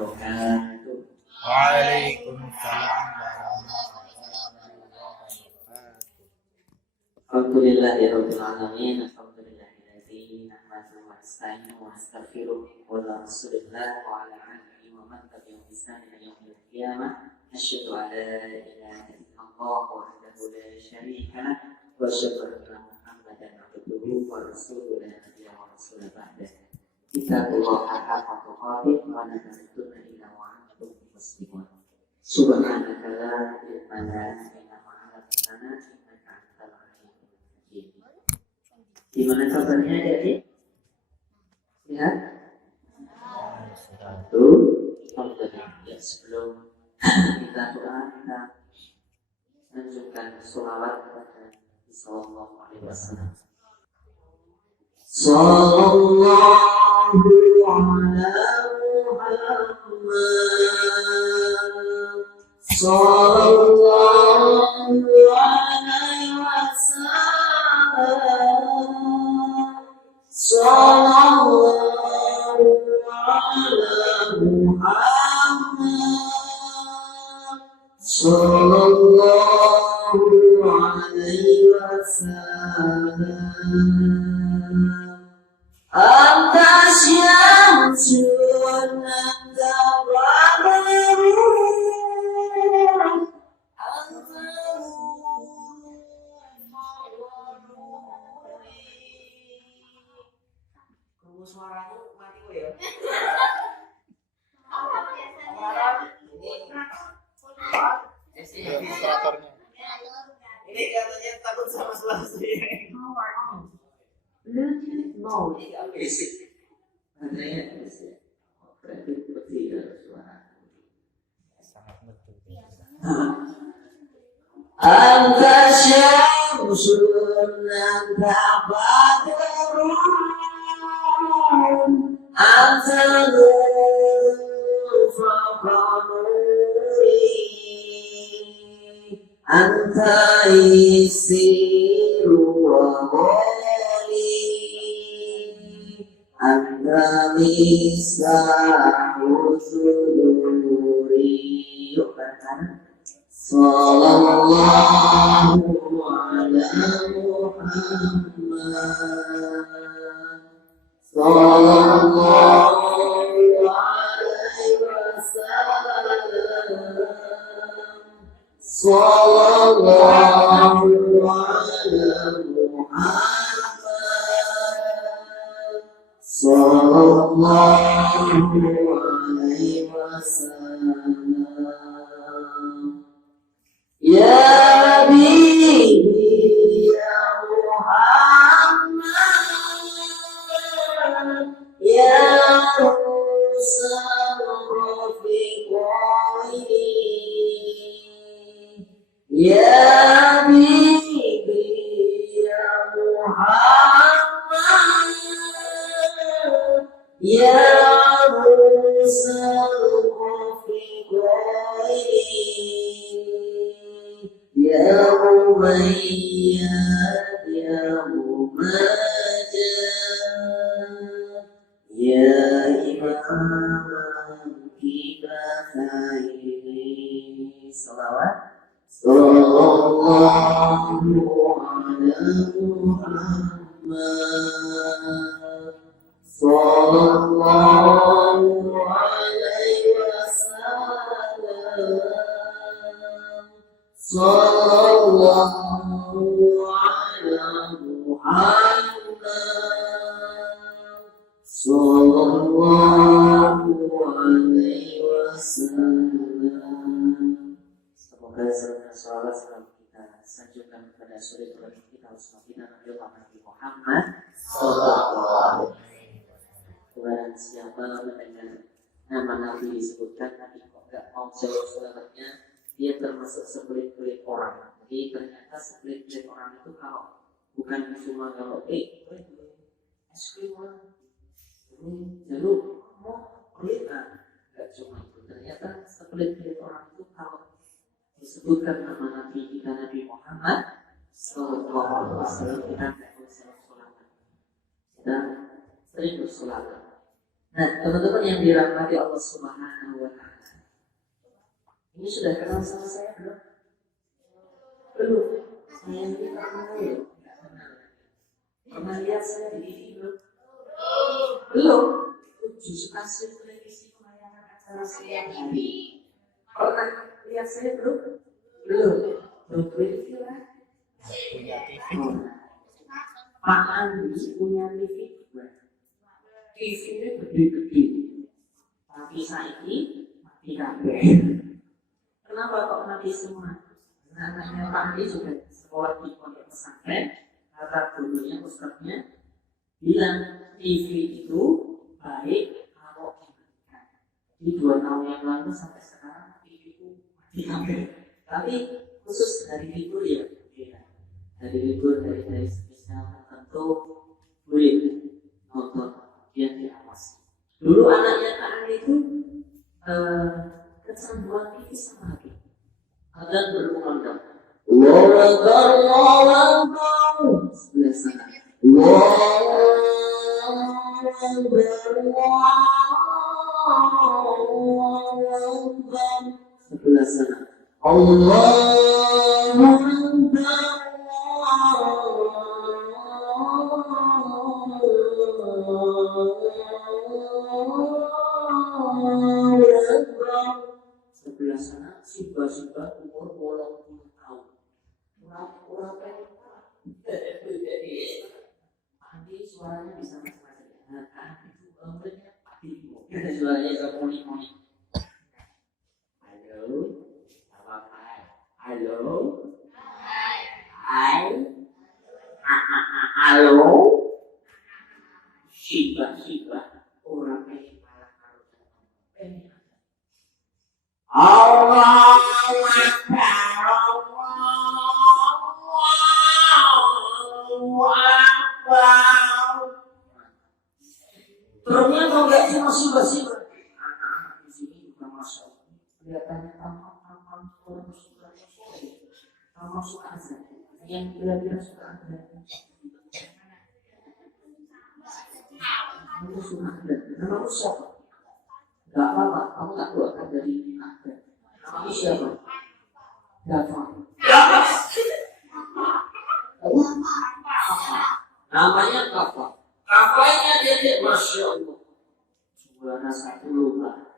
wabarakatuh. Waalaikumsalam warahmatullahi wabarakatuh. Alhamdulillahirabbil alamin. Alhamdulillahilladzi nahmaduhu wa nasta'inuhu wa nastaghfiruh wa nashhadu wa ala alihi wa man tabi'ahum bi ihsan ila yaumil qiyamah. Asyhadu an la ilaha illallah wahdahu la syarika lah wa asyhadu anna Muhammadan abduhu wa rasuluhu la nabiyya wa rasulah ba'da. Ittaqullaha haqqa tuqatih wa la tamutunna illa wa antum muslimun. Subhanaka la ilma lana illa ma 'allamtana innaka antal alimul hakim. Gimana kabarnya Adik? Sehat? Satu. Alhamdulillah. Ya, sebelum kita doa, kita lanjutkan sholawat kepada Nabi sallallahu alaihi wasallam. Sallallahu ala Muhammad, sallallahu alaihi wasallam, sallallahu ala Muhammad, sallallahu alaihi wasallam. Anta syamsun anta badrun, anta nurun ma'ruri. Kamu suaraku mati kok ya? Ini Registratornya. ini katanya takut sama suara saya. Power on. Bluetooth mode. Berisik. Makanya berisik. Berarti seperti suara. Sangat betul. Anta syamsun anta badrun, anta nurun fawqa nuri, anta isiru wa ghali, anta misahu suduri. Yuk bareng. Sallallahu ala Muhammad, sallallahu alaihi wasallam, sallallahu ala Muhammad, sallallahu alaihi wasallam. Ya Nabi, ya Muhammad, ya Rasul Rafiqaini, ya Nabi, ya Muhammad, ya Rasul Rafiqaini, ya Mumayyad, ya Mumajjad, ya Imam Kibasaini. Salawat. Sallallahu ala Muhammad, sallallahu alaihi wasallam, sallallahu ala Muhammad, sallallahu alaihi wasallam. Semoga salat selalu kita sanjungkan kepada suri Tuhan kita Rasulullah Nabi Muhammad sallallahu alaihi wasallam. Tuhan siapa mendengar nama Nabi disebutkan tapi kok gak mau jawab salatnya, dia termasuk sepelit-pelit orang. Jadi ternyata sepelit-pelit orang itu kalau bukan cuma kalau es krim ini jalur mau pelit, nggak cuma itu. Ternyata sepelit-pelit orang itu kalau disebutkan nama Nabi kita Nabi Muhammad sallallahu alaihi wasallam kita nggak usah sholat. Kita sering bersolat. Nah, teman-teman yang dirahmati Allah Subhanahu Ini sudah kenal sama saya belum? Belum. Saya ini tak kenal ya. Pernah lihat saya di TV belum? Belum. Justru kasih televisi penayangan acara saya hari. Pernah lihat saya belum? Belum. Belum televisi lah. Punya TV. Pak Andi punya TV. TV-nya gede-gede. Tapi saya ini mati kabeh. Kenapa kok mati semua? Anaknya Pak Andi juga sekolah di pondok pesantren. Kata gurunya, ustadznya bilang TV itu baik kalau dimatikan. Di 2 tahun yang lalu sampai sekarang TV itu mati kabeh. Tapi khusus hari libur ya, hari libur dari spesial tertentu boleh nonton yang diawasi. Dulu anaknya Kak Andi itu kecanduan TV sama lagi. Adan berkumandang. Sebelah sana. Sebelah sana. Sebelah sana simba-simba umur 80 tahun. Orang-orang Andi suaranya bisa macam-macam. Andi itu umurnya Andi suaranya bisa poni-poni. Halo, apa? Halo, hai, halo, simba-simba orang ini malah kalau ini. Allah ternyata enggak cuma simba-simba. Anak-anak di sini juga masuk. Kelihatannya tampak orang suka tampak suka aja. Yang kira-kira suka aja. Kamu suka aja. Nama siapa? Gak apa-apa, kamu tak keluarkan dari ada. Kamu siapa? Dafa. Namanya Kafa. Kafanya dia Masya Allah. Juara 1 lomba.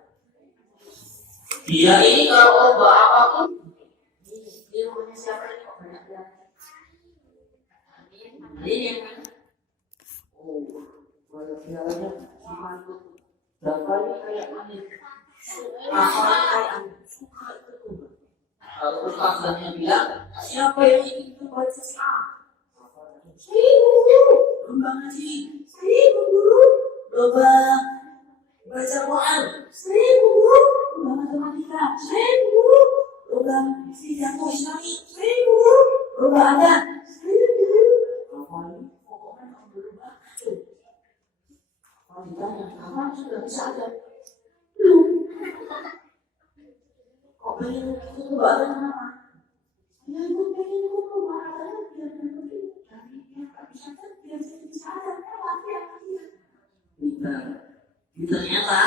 Dia ini kalau lomba apapun, ini rumahnya siapa ini kok banyak ya? Ini yang mana? Oh, banyak pialanya. Simantu. Dapatnya kayak ini, rasanya kayak ini, suka itu. Kalau ustaznya bilang, siapa yang ingin baca Islam? Saya guru, lomba ngaji. Saya guru, lomba baca Quran. Saya guru, lomba matematika. Saya guru, lomba pidato Islami. Saya guru, lomba adat. Saya guru. Apa ini? Pokoknya kamu berubah. Kalau ditanya, kapan sudah bisa ada? Belum. Kok pengen ikut lebaran kenapa? Ya ikut pengen ikut lebaran biar nanti dari yang tak bisa kan biar saya bisa ada kan latihan. Benar. Ternyata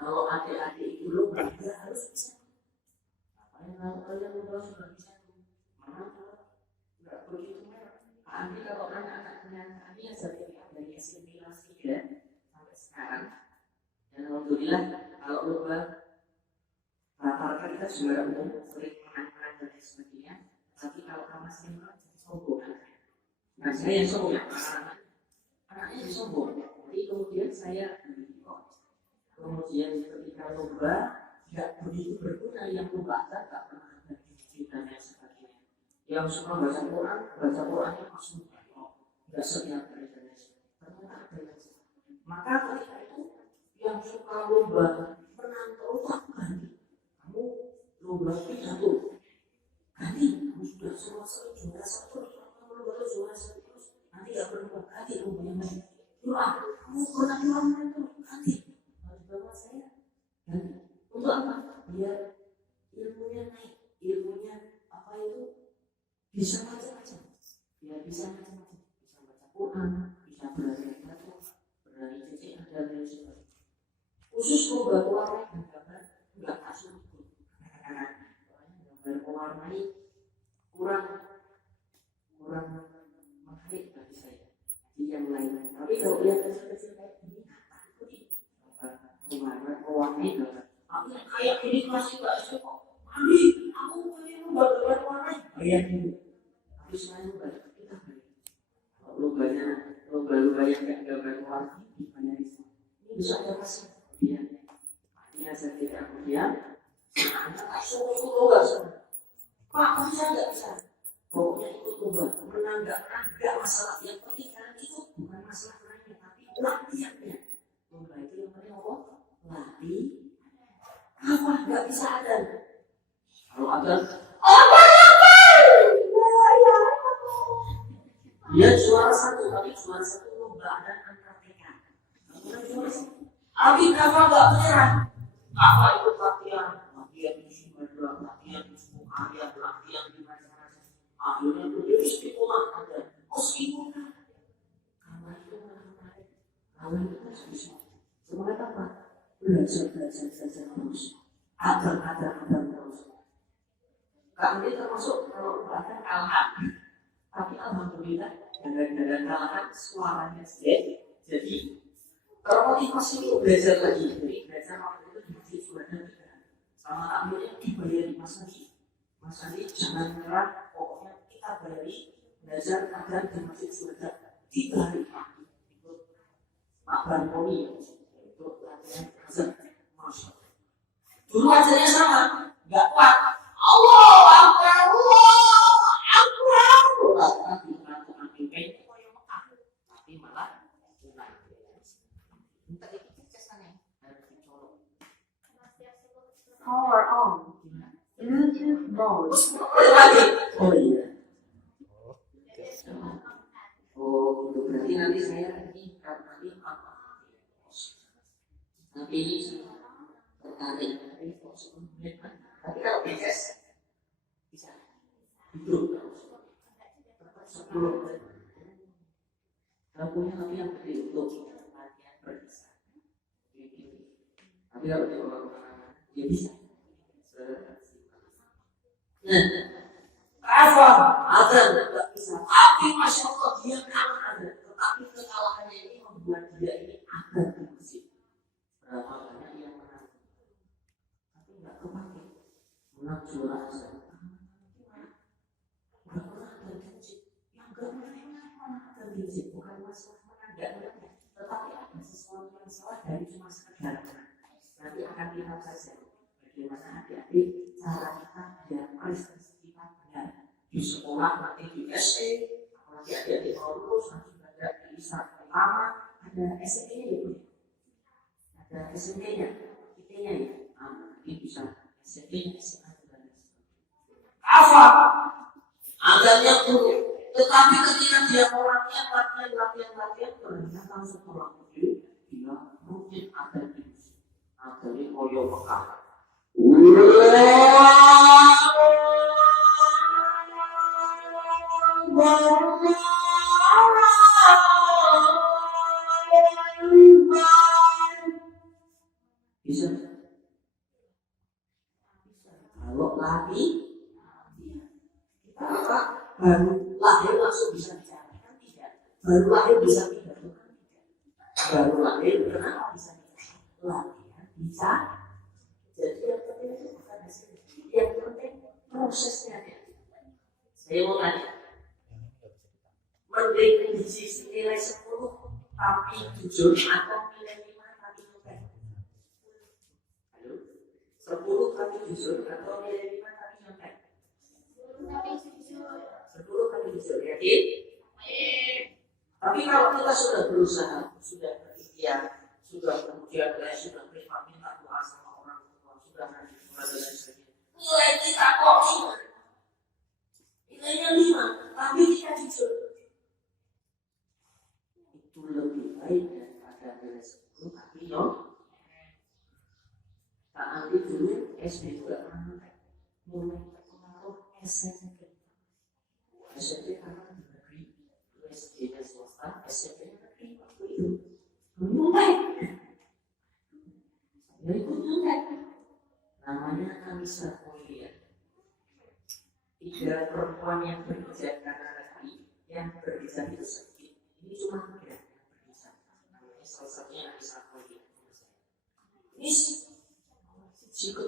kalau adik-adik itu lomba dia harus bisa. Apa yang kalian lomba sudah bisa? Mana kalau nggak begitu merah? Pak Andi kalau anak-anaknya Andi yang dari SMP kelas 3 sekarang, dan alhamdulillah kalau lomba rata-rata kita juara umum sering menang-menang dan sebagainya. Tapi kalau kamu sering sombong, nah saya yang sombong ya, anaknya sombong. Jadi kemudian saya kemudian ketika lomba tidak begitu berguna yang lomba tak pernah ada dan lain sebagainya. Yang suka baca Qurannya langsung nggak setiap hari dan lain sebagainya. Ada yang maka ketika itu yang suka lomba menang terus ganti. Kamu lomba pidato ganti. Kamu sudah juara 1 kamu lomba juara 1 terus nanti gak berubah ganti lomba yang lain. Doa kamu pernah juara terus ganti. Harus bawa saya ganti. Untuk apa? Biar ilmunya naik. Ilmunya apa itu bisa macam-macam. Biar bisa macam-macam. Bisa baca Quran, bisa belajar dari titik ada dari sebagainya. Khusus lomba warna dan gambar nggak kasih. lain kurang menarik bagi saya di yang lain. Tapi kalau lihat kecil-kecil kayak ini apa itu gimana warnanya tapi yang kayak ini masih nggak cukup. Mami, aku pengen gambar warna bayar dulu. Tapi selain kita kalau lomba yang nggak gambar warna dibayar ini bisa ada pasien kemudian artinya saya tidak kemudian anak suruh lomba Pak, tapi saya nggak bisa. Pokoknya ikut lomba, menang nggak masalah. Yang penting kalian ikut bukan masalah lainnya, tapi latihannya. Lomba itu yang penting apa? Latih. Apa? Nggak bisa ada. Kalau ada, dia juara satu, tapi juara satu lomba dan antar TK. Abi Kafa nggak menyerah. Kafa ikut latihan di Sumatera, latihan di Sumatera, latihan di mana-mana. Akhirnya beliau istiqomah ada. Meskipun karena itu bisa. Semangat apa? Belajar terus. Agar terus. Kami termasuk kalau bahkan kalahan. Tapi alhamdulillah dengan kalahan suaranya jadi termotivasi untuk belajar lagi. Jadi belajar waktu itu di masjid Sumatera sama akhirnya dibayari Mas Andi jangan menyerah, pokoknya kita bayari belajar agar di masjid Sumatera 3 hari pagi ikut Pak Barmoni untuk latihan azan. Masya Allah. Dulu ajarnya sama, nggak kuat. Allah Akbar. Tapi mengantuk-antuk kayaknya kok yang Mekah, tapi malah bukan. Entah itu kesannya harus dicolok. Power on. Bluetooth mode. Oh iya. Oh, itu berarti nanti saya nanti apa? Nanti ini tertarik dari 10 menit. Tapi kalau BS bisa duduk terus 10 menit. Kalau punya kami yang gede untuk latihan berkisah. Tapi kalau di orang-orang dia bisa. Apa? Azan tidak bisa. Tapi Masya Allah dia kalah azan. Tetapi kekalahannya ini membuat dia ini azan di masjid. Berapa banyak yang menang. Tapi tidak kepake. Menang juara azan. Tidak pernah ada di masjid. Yang tidak pernah ada di masjid. Bukan masalah menang, tidak menang. Tetapi ada sesuatu yang salah dari cuma sekedar menang. Nanti akan kita saja. Bagaimana adik-adik cara kita biar prestasi kita benar di sekolah, nanti di SD, apalagi adik-adik mau lulus, nanti ada di saat pertama, ada SMP-nya ya, ada SMP-nya, IT-nya ya, nanti bisa SMP-nya, SMA dan apa? Adanya guru, tetapi ketika dia mau latihan, ternyata langsung pulang dia rutin ada di adanya koyo Mekah. Bisa. Kalau lagi kita apa? Baru lahir langsung bisa bicara kan tidak? Baru lahir bisa bicara kan tidak? Baru lahir kenapa bisa bicara? Latihan bisa. Jadi yang penting itu bukan hasilnya, yang penting prosesnya. Saya mau tanya, mending sisi nilai 10 tapi jujur atau nilai 5 tapi nyontek? Halo? 10 tapi jujur atau nilai 5 tapi nyontek? 10 tapi jujur, yakin? Tapi kalau kita sudah berusaha, sudah berikhtiar, sudah kemudian sudah minta doa sama orang tua, sudah nanti nilai kita kok 5, nilainya 5, tapi kita jujur. Itu lebih baik daripada nilai 10 tapi tak ambil dulu SD juga pernah mulai terpengaruh SMP karena negeri, SD-nya swasta, SMP-nya negeri waktu itu mulai ya ikut nyontek namanya Anissa Mulia. 3 perempuan yang berhijab karena Nabi, yang berhijab itu sedikit. Ini cuma 3 yang berhijab. Namanya salah satunya Nabi Sallallahu Alaihi Wasallam. Ini jika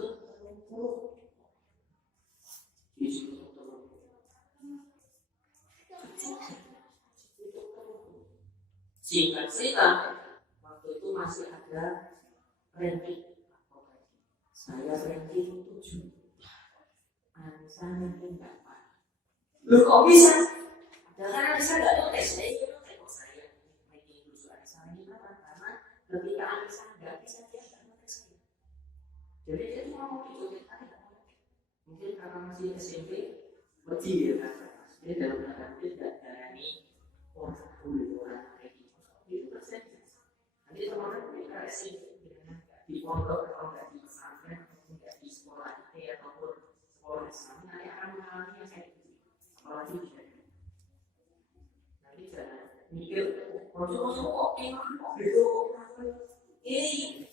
singkat cerita, waktu itu masih ada ranking. Saya ranking 7, Anissa ranking 8. Loh kok bisa? Padahal Anissa nggak notice, saya ingin notice kok saya ranking 7, Anissa ranking 8 karena ketika Anissa nggak bisa dia nggak notice saya. Jadi dia cuma mau ikutin aja. Mungkin karena masih SMP, wedi ya kan. Jadi dalam keadaan mungkin tidak berani orang dulu orang kayak gitu persen. Nanti teman-teman mereka SMP di pondok atau nggak di pesantren ataupun nggak di sekolah IT ataupun sekolah Islam nanti akan mengalami yang kayak gitu. Apalagi nanti jangan mikir kocok kok enak kok gitu.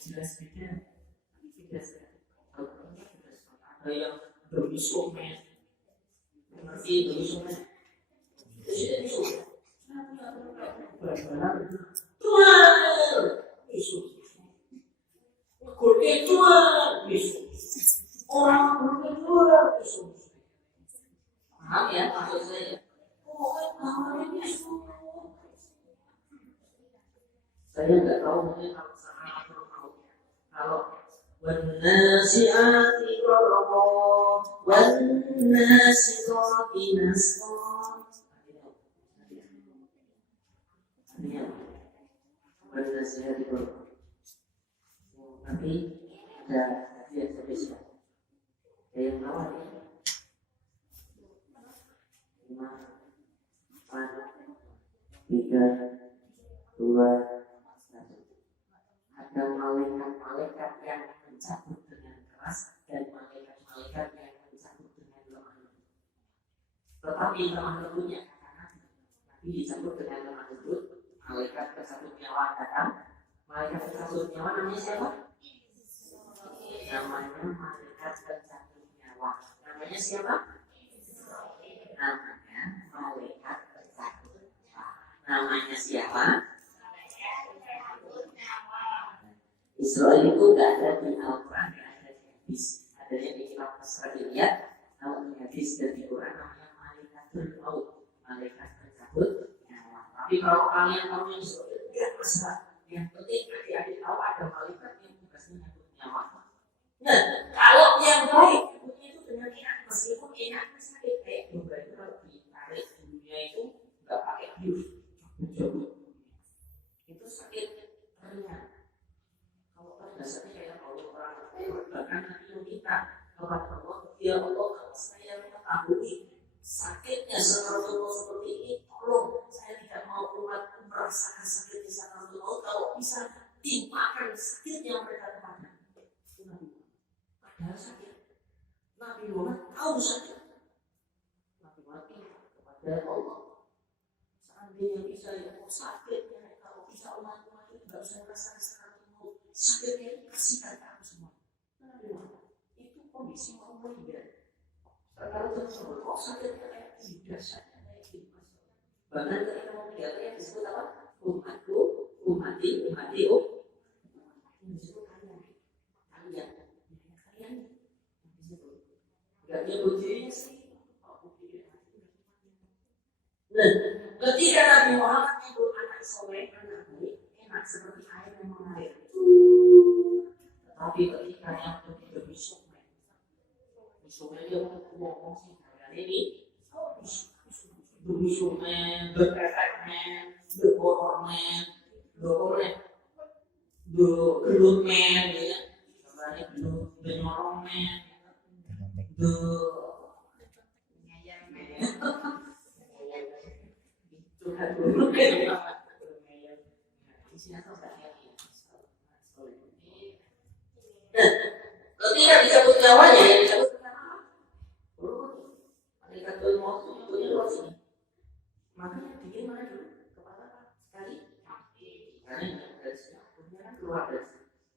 Jelas beda. Jelas beda. Ada yang berisumen, ngerti berisumen, tidak isu. Isu, kultural isu, orang kultural isu. Paham ya maksud saya? Pokoknya isu. Saya nggak tahu mungkin kalau sana atau kalau والنازعات غرقا والناشطات نشطا. والنازعات غرقا. Nanti ada yang spesial. Ada yang tahu ya? 5, 4, 3, 2, 1. Ada malaikat-malaikat yang mencabut dengan keras dan malaikat-malaikat yang mencabut dengan lemah lembut. Tetapi lemah lembutnya kata Nabi dicabut dengan lemah lembut. Malaikat pencabut nyawa datang. Malaikat pencabut nyawa namanya siapa? Namanya malaikat pencabut nyawa. Namanya siapa? Namanya malaikat pencabut nyawa. Namanya siapa? Israel itu nggak ada di Al-Quran, nggak ada di hadis. Adanya di kitab Nasraniyah, kalau di hadis dan di Quran namanya malaikatul maut, malaikat pencabut nyawa. Tapi kalau kalian tahu yang Israel tidak masalah. Yang penting adik-adik tahu ada malaikat yang tugasnya nyabut nyawa. Nah, kalau yang baik nyabutnya itu dengan enak, meskipun enaknya sakit kayak domba itu kalau ditarik dunia itu nggak pakai bius, cabut. Itu sakit ringan. Dasarnya kayak orang bahkan Nabi kita kepada Allah, ya Allah kalau saya mengetahui sakitnya sakaratul seperti ini, tolong saya tidak mau umatku merasakan sakitnya sakaratul kalau bisa timpakan sakitnya mereka kepada padahal sakit. Nabi Muhammad tahu sakit. Nabi Muhammad kepada Allah, seandainya bisa ya sakitnya kalau bisa umatku itu tidak usah merasakan sakitnya kasihkan kamu semua. Itu kondisi mau meninggal. Sekarang tersebut kok sakitnya kayak tidak sakit kayak gitu. Bahkan ketika mau meninggal yang disebut apa? Umatku, umati, umati, yang disebut kalian. Gak nyebut dirinya sih. Nah, ketika Nabi Muhammad nyebut anak soleh, anak baik, enak seperti air yang mengalir. Tapi ketika yang lebih sumen dia ngomong sih kalian ini bersumen, berkefekmen, berborormen, bergelutmen, ya, sebenarnya bernorongmen, bernyayarmen, itu kan bernyayarmen. Isinya tuh ketika disebut nyawanya yang disebut malaikat maut itu punya luas ini. Makanya bikin mana dulu kepala sekali karena punya kan keluar dari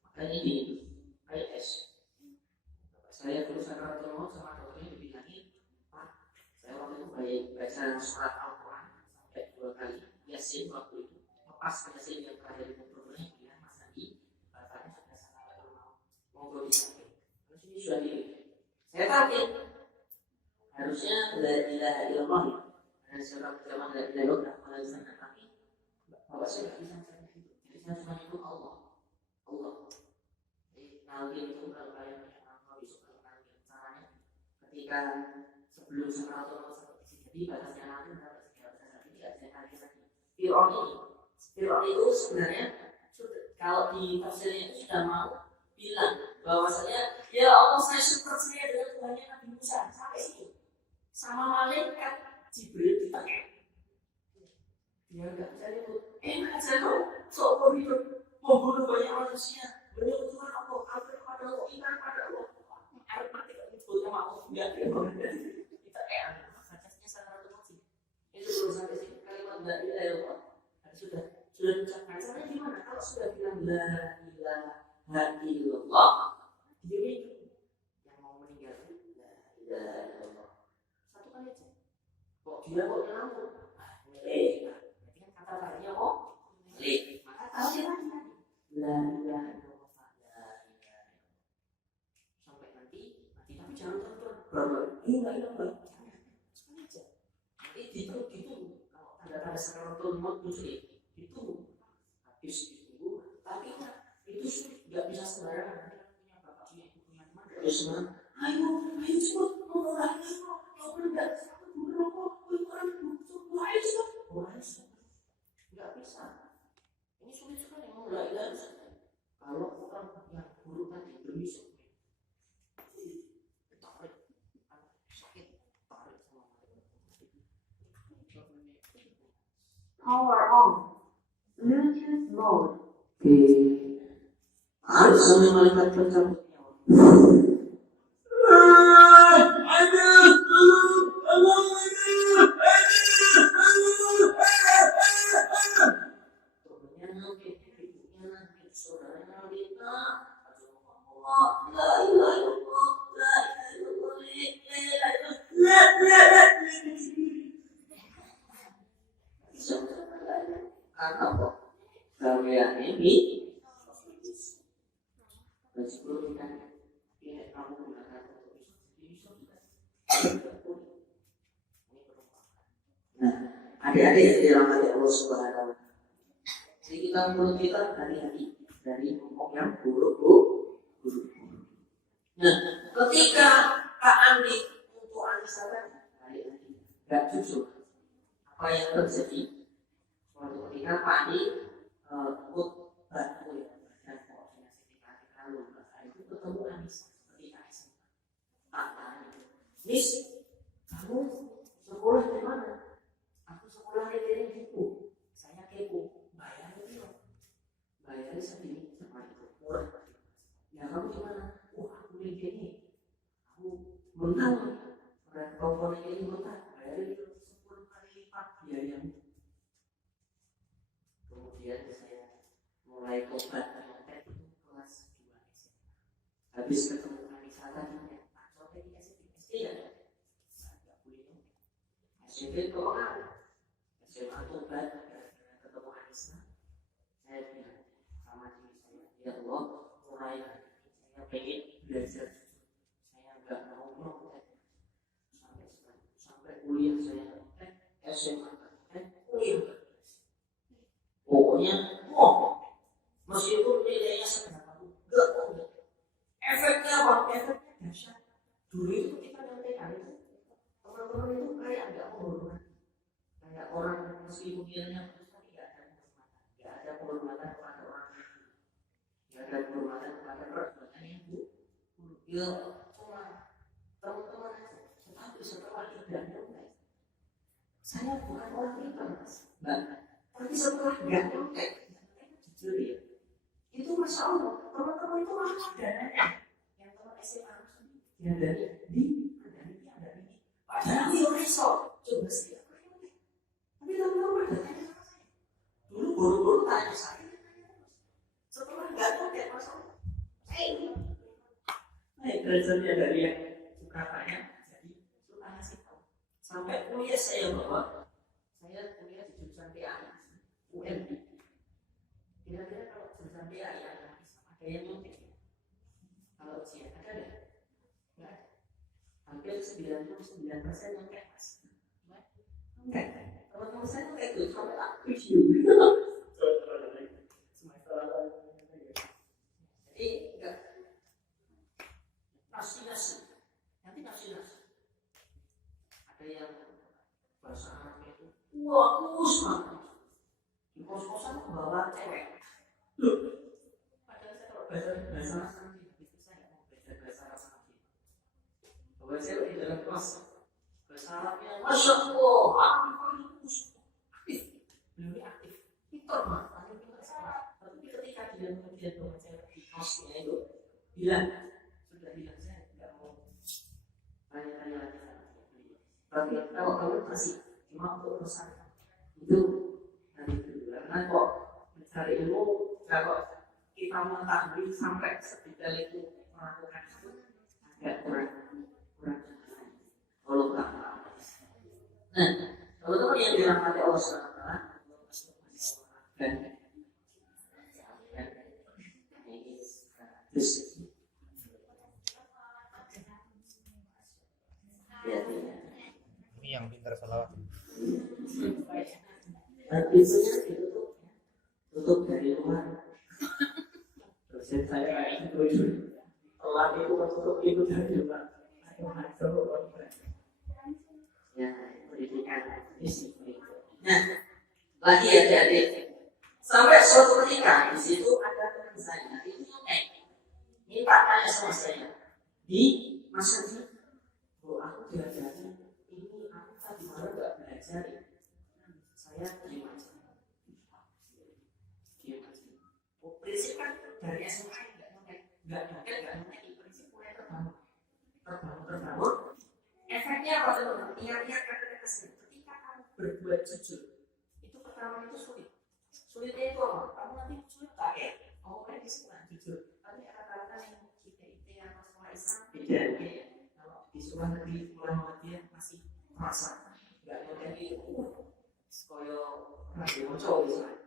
makanya di IS saya dulu sakaratul maut sama dokternya dibilangin Pak membaca surat Al-Quran sampai 2 kali. Yasin waktu itu lepas ke Yasin yang terakhir itu problemnya dia Mas Andi bacanya sudah sampai rumah monggo disamping. Terus ini sudah di saya tahu harusnya la ilaha illallah ada surat zaman la ilaha illallah alasan tapi bapak saya nggak bisa mencapai itu. Jadi saya cuma itu Allah. Jadi nanti itu kalau kalian mau besok kalau caranya ketika sebelum Sakaratul Maut seperti jadi batasnya nanti berapa sih? Tidak saya lagi. Fir'aun itu sebenarnya kalau di tafsirnya itu sudah mau bilang bahwasanya ya Allah saya syukur saya dengan Tuhannya Nabi Musa sampai situ sama malaikat Jibril ditanya dia nggak bisa itu enak saja kau seumur hidup membunuh banyak manusia beliau Tuhan Allah kafir pada Allah iman pada Allah harus mati kalau disebut sama Allah nggak kita batasnya sangat mati itu belum sampai sini kalimat la ilaha illallah sudah diucapkan caranya gimana kalau sudah bilang la ilaha illallah jadi yang mau meninggal la ilaha illallah satu kali aja kok dia kok nyambung milik berarti kan kata tadinya kok milik maka tahu dia lagi la ilaha illallah la ilaha sampai nanti tapi jangan terus ini la ilaha illallah sekali aja nanti gitu kalau tanda-tanda Sakaratul Maut muncul itu habis ditunggu tapi itu nggak bisa sembarangan nanti punya bapak punya ibu punya teman nggak bisa sembarangan ayo cepet mau lagi mau nggak merokok orang ayo cepet nggak bisa ini sulit sekali mau lagi kalau orang yang buruk tadi bermisuk tarik sakit tarik sama Power on. Bluetooth mode. Oke. Harus sampai malaikat pencabut nyawa. Karena apa? Kalian ini meskipun tidak kamu gunakan nah, adik-adik yang dirahmati Allah Subhanahu wa Ta'ala. Jadi mulut kita hati-hati dari ngomong yang buruk. Nah, ketika Kak Andi untuk Anissa tadi, hati-hati, nggak jujur. Apa yang terjadi? Suatu ketika Pak Andi ikut batu dan koordinasi tingkat lalu itu ketemu Anissa ketika SMA. Pak tanya, Miss, kamu sekolah di mana? Aku sekolah di buku. Saya kepo. Bayarnya segini sama itu murah. Ya kamu gimana? Aku beli gini. Aku mentah. Berat komponen ini mentah. Bayarnya itu 10 kali lipat biayamu. Kemudian saya mulai tobat nyontek itu kelas 2 SMA. Habis ketemu Anissa tadi nyontek di SD ya. Nggak boleh nyontek. SMP kok ada. SMA tobat ketemu Anissa. Saya bilang sama diri saya, ya Allah, mulai saya pengen belajar. Saya nggak mau nyontek sampai kuliah saya nyontek, SMA nyontek, kuliah. Pokoknya meskipun nilainya seberapa pun nggak mau. Efeknya apa? Efeknya dahsyat. Dulu itu kita nyontekan itu teman-teman itu kayak nggak menghormati, kayak orang meskipun nilainya bagus tapi nggak ada penghormatan kepada orang lain, nggak ada penghormatan kepada perbuatan yang buruk. Ya cuma teman-teman aja. Tetapi setelah tidak nyontek, saya bukan orang pintar mas, mbak. Tapi setelah nggak nyontek, jujur ya, itu masya Allah teman-teman itu malah dananya yang teman SMA yang dari padahal dia resor coba sih tapi teman-teman ada tanya sama saya dulu guru-guru tanya saya setelah nggak nyontek masya Allah saya naik derajatnya dari yang suka tanya jadi suka ngasih tahu Sampai kuliah saya bawa, saya kuliah di jurusan PAI, UNB. Kira-kira kalau jurusan PAI ada yang nyontek? Kalau ujian ada nggak? Nggak ada. Hampir 99% nyontek mas. Enggak. Teman-teman saya tuh kayak gitu sampai aku juga. Jadi enggak nasi. Nanti nasi. Ada yang bahasa Arabnya itu bagus banget. Di kos-kosan bawa cewek. Padahal saya kalau bahasa Arab itu saya nggak mau belajar bahasa Arab lagi. Bahwa saya di dalam kelas bahasa Arabnya, masya Allah, aktif, beliau aktif, pintar mah, tapi ketika dia kemudian membaca di kosnya itu bilang, sudah bilang saya nggak mau tanya-tanya lagi sama dia. Tapi kalau kamu masih cuma untuk urusan itu nanti dulu, karena kok mencari ilmu kalau kita mengetahui sampai sedetail itu melakukan itu agak kurang. Kalau tak, nah, teman-teman yang dirahmati Allah SWT, dan Ini yang pintar salawat. pintunya tutup dari luar. Terus saya kayak gitu, telat itu tutup pintu dari luar. Ya, pendidikan fisik. Nah, lagi adik-adik, sampai suatu ketika di situ ada teman saya itu minta tanya sama saya di masa ini, aku belajar ini aku tadi malam nggak belajar, saya diam aja. Prinsip kan dari SMA nggak nyontek, prinsip mulai terbangun. Efeknya apa teman-teman? Ingat-ingat kata-kata saya. Ketika kamu berbuat jujur, itu pertama itu sulit. Sulitnya itu apa? Kamu nanti sulit tak ya? Ngomongnya di sekolah jujur. Tapi kata-kata yang kita atau sekolah Islam beda ya. Kalau di sekolah negeri Muhammadiyah masih merasa nggak nyontek sekoyo radio cowok misalnya.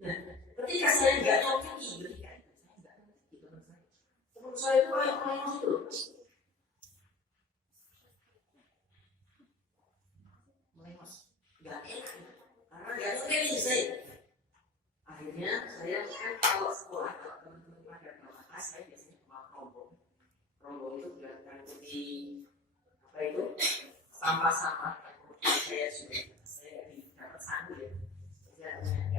Nah, ketika saya nggak nyontek ketika itu saya nggak nyontek teman saya. Teman saya itu kayak orang itu loh. Gak enak karena gak mungkin selesai. Akhirnya saya kan kalau sekolah kalau teman-teman pada kelas saya biasanya bawa rombong itu bukan di apa itu sampah-sampah. Saya sudah saya dapat sangu ya,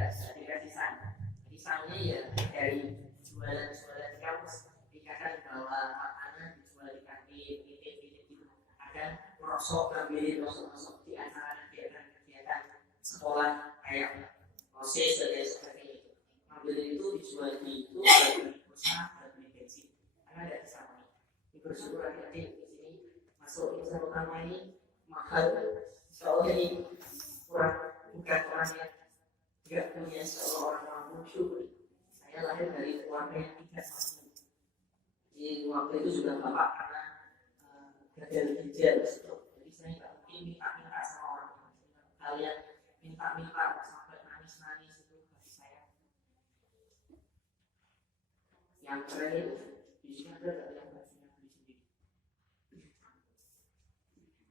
saya dikasih sangu. Jadi sangunya ya dari jualan di kampus, dikatakan bawa makanan dijual di kantin, gitu. Ada rosok di acara kegiatan sekolah kayak OSIS dan lain sebagainya. Ambil itu dijual di itu beli pulsa dan beli bensin karena ada di sana. Ini bersyukur adik-adik di sini masuk insan utama ini mahal. Soalnya ini bukan orang yang tidak punya seorang mampu syukur. Saya lahir dari keluarga yang tidak mampu. Di waktu itu sudah bapak karena gagal ginjal stroke. Jadi saya nggak mungkin minta sama orang. Kalian minta sampai nangis itu hati saya. Yang keren di sini ada yang bajunya beli sendiri.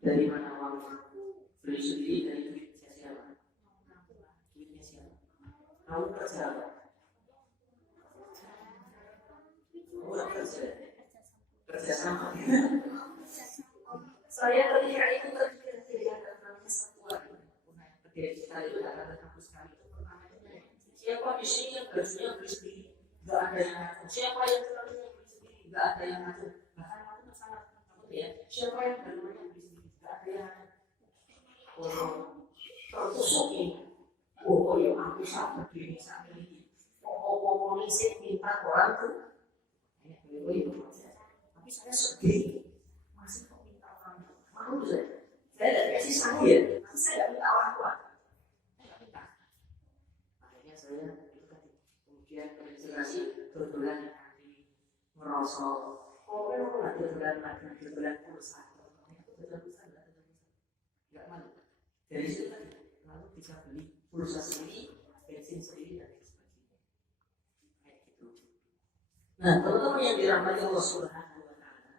Dari mana uangnya? Beli sendiri dari duitnya siapa? Duitnya siapa? Kamu kerja apa? Kamu kerja sama. Saya ketika itu terpikir namanya sekuat. Ketika kita itu datang ke kampus kami itu pertama itu siapa di sini yang bajunya beli sendiri? Gak ada yang ngaku. Siapa yang bajunya beli sendiri? Gak ada yang ngaku. Bahkan aku sangat takut ya. Siapa yang bajunya beli sendiri? Gak ada yang ngaku. Tertusuk ini. Oh ya aku sangat begini saat ini. Polisi minta orang tuh. Tapi saya sedih. Masih kok minta orang tuh. Malu saya. Saya tidak kasih sangu ya. Tapi saya tidak minta orang tua. Saya tidak minta. Akhirnya saya itu tadi. Kemudian registrasi kebetulan di merosot. Oh memang kebetulan pulsa. Kebetulan pulsa. Tidak malu. Dari situ tadi, lalu bisa beli pulsa sendiri, bensin sendiri dan lain sebagainya. Kayak gitu. Nah, teman-teman yang dirahmati Allah Subhanahu wa Ta'ala,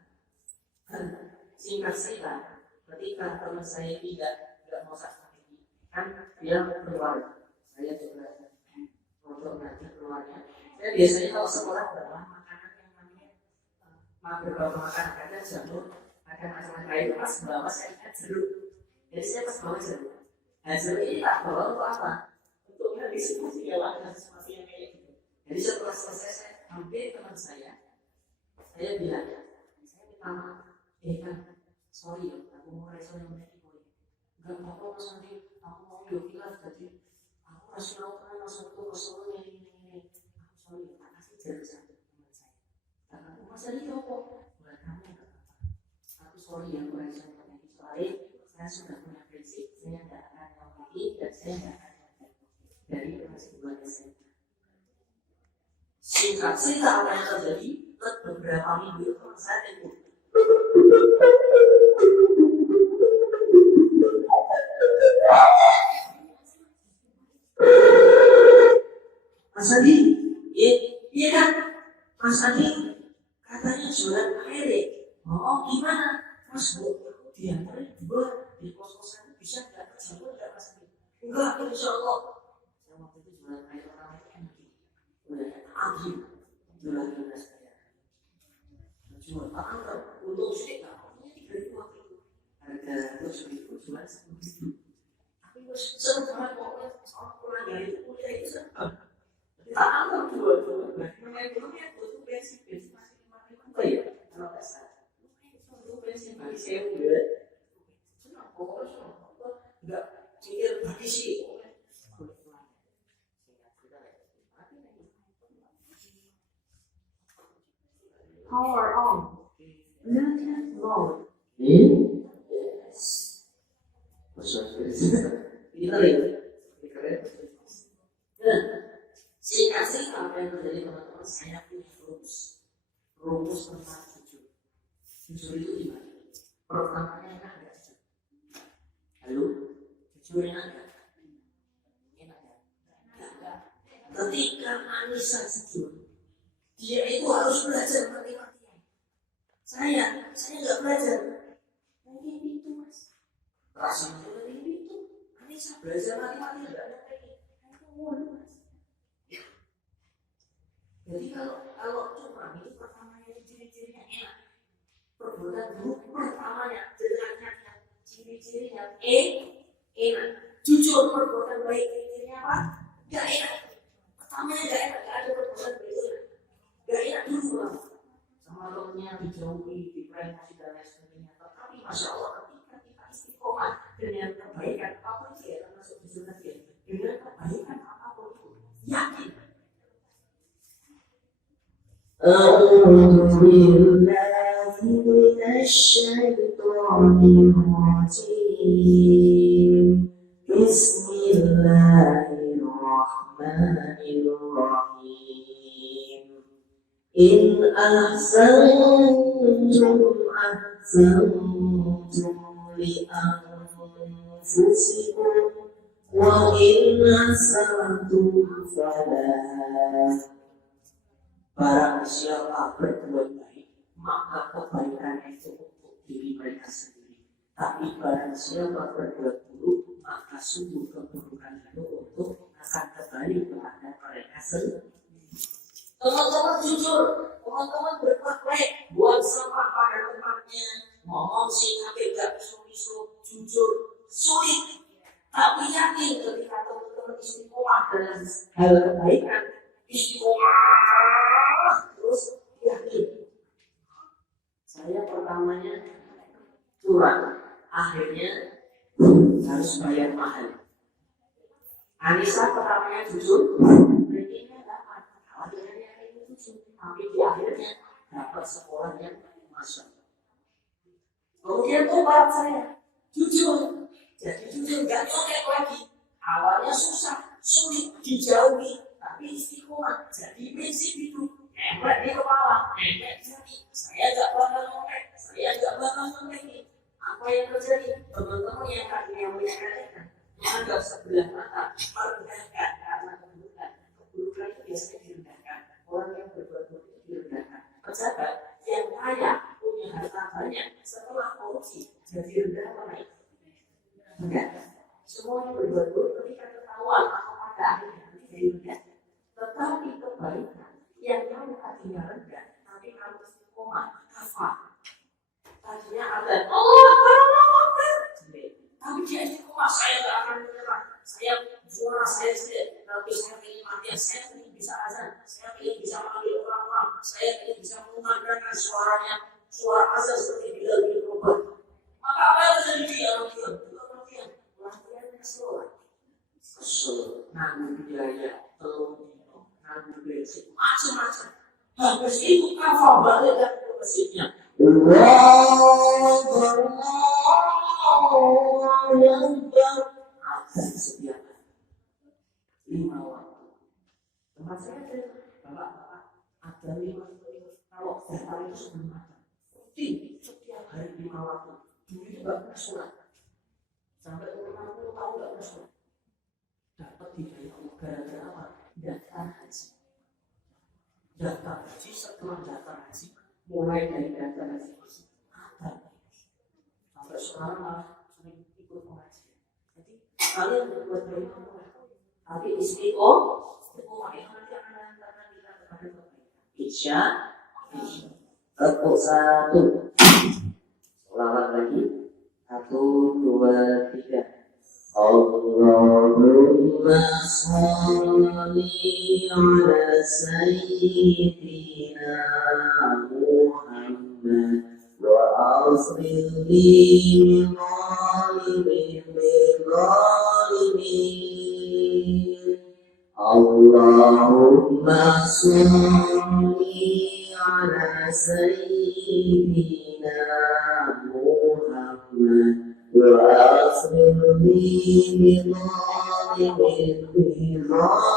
singkat cerita, ketika teman saya tidak mau sakit kan dia keluar, saya juga untuk nanti keluarnya. Saya biasanya kalau sekolah bawa makanan yang namanya beberapa makanan, kadang jamur, kadang macam-macam lain. Pas bawa saya ingat jeruk. Jadi saya pas bawa jeruk. Nah jeruk ini tak bawa untuk apa? Untuk menghabiskan segala sesuatu yang kayak gitu. Jadi setelah selesai saya hampir teman saya bilang, saya minta maaf, kan, sorry ya, aku mau reson yang ini boy. Enggak apa-apa mas nanti, aku mau biokilas jadi aku rasional kan masuk tuh rasionalnya ini. Aku sorry, tak kasih jeruk satu teman saya. Karena aku masa ini apa? Buat kamu enggak apa-apa. Aku sorry ya, aku reson yang ini soalnya saya sudah punya prinsip, saya tidak akan mengikuti dan saya tidak akan dari masih buat SMA. Singkat cerita apa yang terjadi, beberapa minggu teman saya telepon. Mas Adi, iya kan? Mas Adi katanya jualan air. Oh gimana? Mas Bu, aku diantarin dua di kos-kosan bisa nggak terjangkau nggak Mas Adi? Enggak, insya Allah. Saya waktu itu jualan air orang itu udah ambil jualan air saya. Jual apa? Untuk sedikit nggak? Ini 3.000 waktu itu. Harga 7.000 jual 10.000. Tapi seru banget pokoknya soal pulang dari itu kuliah itu seru. Tak anggap jual. Namanya belum ya, itu bensin masih 5.000 ya. Kalau nggak salah. Itu bensin bagi saya udah. Senang pokoknya senang. Nggak mikir bagi sih. Power on. Bluetooth mode. Yes. Kita lihat. Nah, singkat apa yang terjadi teman-teman, saya punya rumus tentang jujur. Jujur itu gimana? Pertamanya kan ada jujur. Lalu jujur yang ada. Ketika Anissa jujur, dia itu harus belajar mati-matian. Saya nggak belajar. Kayak gitu mas. Rasanya kayak gitu. Anissa belajar mati-matian nggak ada kayak gitu. Mas. Jadi kalau curang itu pertamanya ciri-cirinya enak. Perbuatan buruk pertamanya jelasnya ciri-cirinya enak. Jujur perbuatan baik ciri-cirinya apa? Gak enak. Pertamanya gak enak, gak ada perbuatan baik. Gak enak dulu lah. Sama temennya dijauhi, dipromosi dan lain sebagainya. Tetapi masya Allah ketika kita istiqomah dengan kebaikan apapun itu ya termasuk jujur tadi. Dengan kebaikan apapun itu yakin. أعوذ بالله من الشيطان الرجيم بسم الله الرحمن الرحيم إن أحسنتم أحسنتم لأنفسكم وإن أسأتم فلها. Barang siapa berbuat baik, maka kebaikan itu untuk diri mereka sendiri. Tapi barang siapa berbuat buruk, maka sungguh keburukan itu untuk akan kembali kepada mereka sendiri. Teman-teman jujur, teman-teman berbuat baik, buang sampah pada tempatnya, ngomong sih tapi gak bisu-bisu, jujur, sulit. Tapi yakin ketika teman-teman istiqomah dalam hal kebaikan, istiqomah terus yakin. Saya pertamanya curang, akhirnya harus bayar mahal. Anissa pertamanya jujur, akhirnya dapat, akhirnya jujur, tapi di akhirnya dapat sekolah yang masuk. Kemudian tobat saya, jujur, jadi jujur gak nyontek lagi. Awalnya susah, sulit dijauhi, tapi istiqomah jadi prinsip hidup. Empat di kepala, empat di hati. Saya gak bakal nyontek, saya gak bakal nyontek. Apa yang terjadi? Teman-teman yang tadinya punya kata Anggap sebelah mata merendahkan karena keburukan. Keburukan itu biasanya direndahkan. Orang yang berbuat buruk itu direndahkan. Pejabat yang kaya punya harta banyak setelah korupsi jadi rendah orang. Enggak. Semua yang berbuat buruk ketika ketahuan atau pada akhirnya nanti jadi rendah. Tetapi kebaikan yang kamu tadinya rendah, tapi kamu istiqomah, kafah. Tadinya ada tapi dia istiqomah, saya tidak akan menyerah. Saya juara, saya tidak. Tapi saya ingin mati, saya ingin bisa azan, saya ingin bisa memanggil orang-orang, saya ingin bisa mengumandangkan suaranya, suara azan seperti Bilal bin Rabah. Maka apa yang terjadi di orang diam? Latihannya sholat. Kesel, nanggung biaya, nanggung bensin, macam-macam. Habis itu kafah balik dari masjidnya. Azan setiap hari 5 waktu. Tempat saya ada, bapak-bapak ada 5 waktu. Kalau daftar itu sebelum azan, rutin setiap hari 5 waktu. Dulu itu nggak pernah sholat. Sampai umur 60 tahun nggak pernah sholat. Dapat hidayah Allah gara-gara apa? Daftar haji. Daftar haji setelah daftar haji, mulai dari daftar haji ada. Sampai sekarang malah sering ikut pengajian. Jadi kalian berbuat baik tapi istiqomah itu nanti akan mengantarkan kita kepada kebaikan. Insya Allah. Satu. Selawat lagi. 1, 2, 3. Allahumma sholli ala sayyidina Muhammad wa asrili min zalimin. Allahumma sholli ala sayyidina Muhammad وأصلني بظالمين.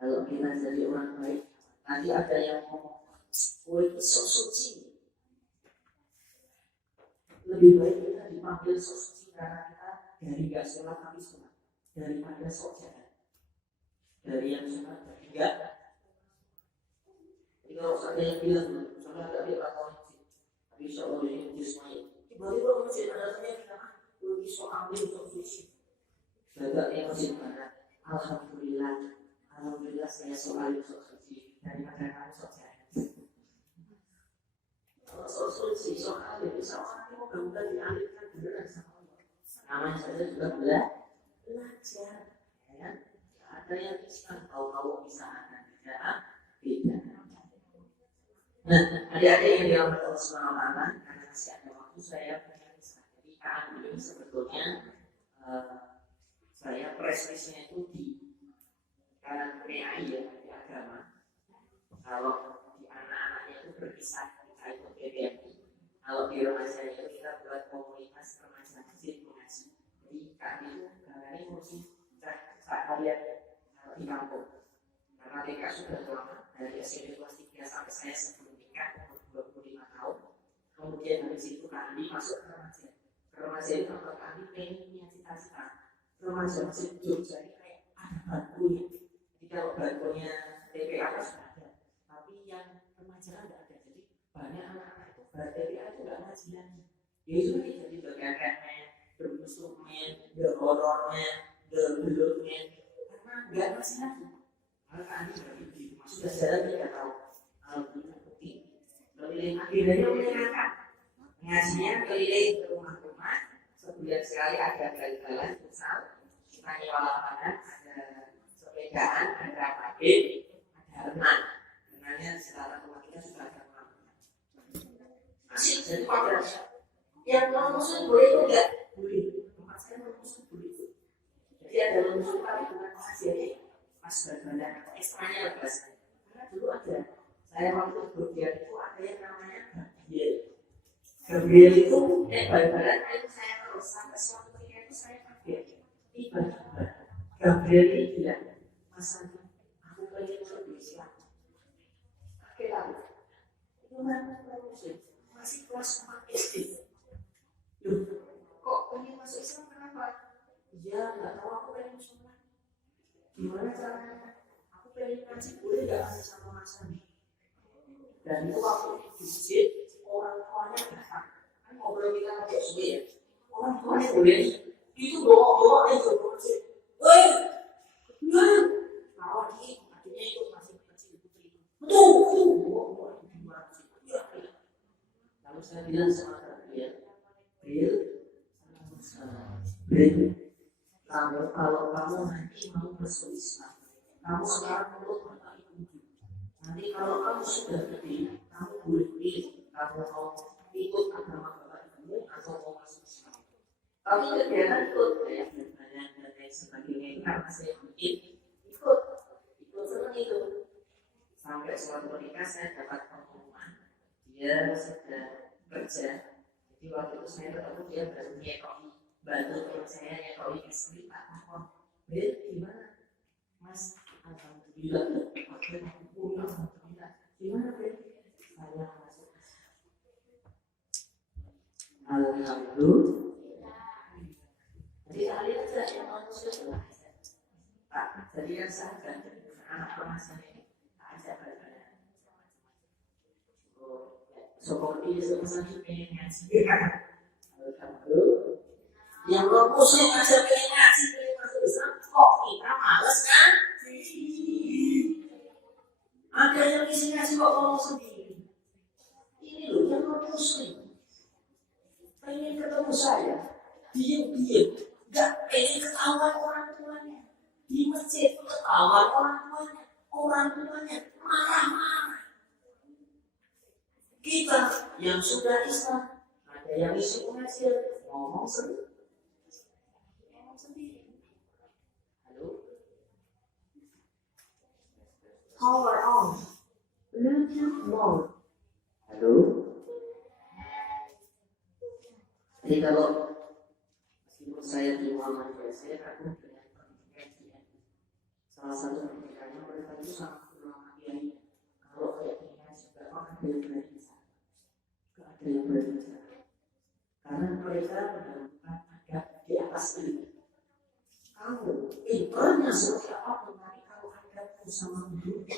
Kalau kita jadi orang baik, nanti ada yang ngomong, oh itu sok suci. Lebih baik kita dipanggil sok suci karena kita dari gak sholat tapi sholat, daripada sok jahat. Dari yang sholat tapi enggak. Jadi kalau ada yang bilang sholat tapi tidak tahu masjid, tapi insya Allah ini semuanya. Tiba-tiba masjid ada tanya kita, lebih sholat ambil untuk suci. Bagaknya masjid mana? Alhamdulillah, alhamdulillah saya sholat untuk suci daripada kamu sholat jahat. Kalau sholat suci sholat ambil, insya Allah nanti moga-moga diambilkan beneran sama Allah. Namanya saja juga belajar. Ada yang Islam tahu bisa ada tidak. Nah, adik-adik yang dirahmati Allah Subhanahu wa Ta'ala, karena masih ada waktu saya punya kisah. Jadi Kak ini sebetulnya saya prestisnya itu di kanan PAI ya, di agama. Kalau di anak-anaknya itu berkisah kita itu PBMI. Kalau di remaja itu kita buat komunitas remaja masjid mengaji. Jadi Kak itu ini mesti kalian di kampung. Karena TK sudah lama dari SMP kelas 3 sampai saya sebelum nikah umur 25 tahun. Kemudian habis itu kami masuk ke remaja. Remaja itu kalau kami pengen punya cita-cita. Remaja masih Jogja ini kayak ada bangkunya. Jadi kalau bangkunya TPA kan sudah ada, tapi yang remaja kan tidak ada. Jadi banyak anak-anak itu TPA itu nggak ngajian. Ya itu jadi berkekeknya, bermusuhnya, berhorornya, berbelutnya. Enggak masih lagi. Karena kami berarti begitu. Sudah jalan tidak tahu. Alhamdulillah bukti. Keliling akhirnya menyenangkan. Ngajinya keliling ke rumah-rumah. Sebulan sekali ada jalan-jalan futsal. Kita nyewa lapangan, ada sepedaan, ada pabrik, ada renang. Renangnya secara rumah kita sudah ada renang. Masih jadi pada yang non muslim boleh itu enggak? Boleh. Tempat saya non muslim boleh itu. Jadi ada non muslim tapi bukan jadi pas berbadan atau ekstranya lepas. Karena dulu ada saya waktu berbiar itu ada yang namanya Gabriel. Gabriel itu badan itu saya terus sampai suatu ketika itu saya kaget. Tiba-tiba Gabriel ini bilang, Mas Andi, aku pengen masuk Islam. Gimana muslim? Masih kelas 4 SD. Loh, kok pengen masuk Islam kenapa? Iya, nggak tahu, aku pengen sholat. Gimana caranya? Aku pengen ngaji, boleh nggak ngaji sama Mas Andi? Dan itu waktu di masjid, orang tuanya datang. Kan ngobrol kita agak suwe ya. Orang tuanya boleh, itu bawa aja ke masjid. Woi, gimana? Kalau adiknya ikut masih kecil, betul, bawa di masjid. Lalu saya bilang sama dia, Bil, kalau kamu nanti mau masuk Islam, kamu sekarang perlu mata ibu. Nanti kalau kamu sudah gede, kamu boleh pilih kamu mau ikut agama bapak ibumu atau mau masuk Islam. Tapi kegiatan ikut kayak bertanya dan lain sebagainya karena saya mungkin ikut senang itu. Sampai suatu ketika saya dapat pengumuman dia sedang kerja. Jadi waktu itu saya ketemu dia baru nyekoi bantu teman saya nyekoi istri Pak Takon. Bil, gimana? Mas, alhamdulillah. Alhamdulillah. Gimana Bil? Saya masuk. Alhamdulillah. Jadi kalian saja yang mau masuk Pak, jadi kan saya ganti anak permasalahan ini. Tak ada pada seperti seperti pengen ngaji. Alhamdulillah. Yang muslim aja pengen ngaji, pengen masuk Islam, kok kita malas kan? Ada yang isi ngaji kok ngomong sendiri. Ini loh yang muslim pengen ketemu saya, diam-diam, gak pengen ketahuan orang tuanya. Di masjid ketahuan orang tuanya marah-marah. Kita yang sudah Islam, ada yang isi pengajian, ngomong sendiri. Halo? Power on. Bluetooth mode. Halo? Jadi kalau meskipun saya di Muhammadiyah, saya kagum dengan pendidikan. Salah satu pendidikannya mereka itu sangat bermanfaat. Kalau kayak gini juga orang ada yang berani sana, juga ada yang berani sana. Karena mereka mendapatkan adab di atas ilmu. Kamu pintarnya seperti apapun, tapi kalau adabmu sama guru,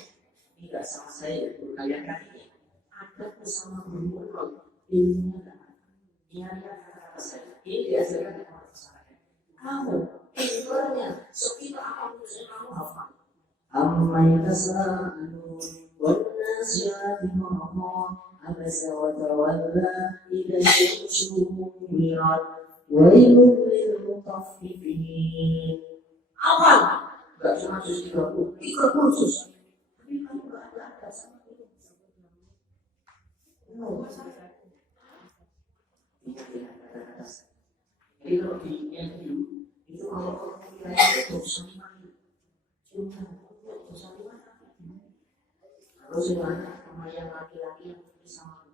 tidak sama saya kalian kan ini. Adabmu sama guru, ilmunya tidak ada. Ingat kata-kata saya. Ini diajarkan di tempat masyarakat. Kamu pintarnya seperti apapun yang kamu hafal. Amma yatasaalun wan nasiyati marha abasa wa tawalla idza yushuwirat wailul lil mutaffifin. Apa? Enggak cuma juz 30 juz. Tapi kamu enggak ada sama itu. Jadi kalau di NU itu kalau kamu kira itu sama kalau sebenarnya sama yang laki-laki yang sama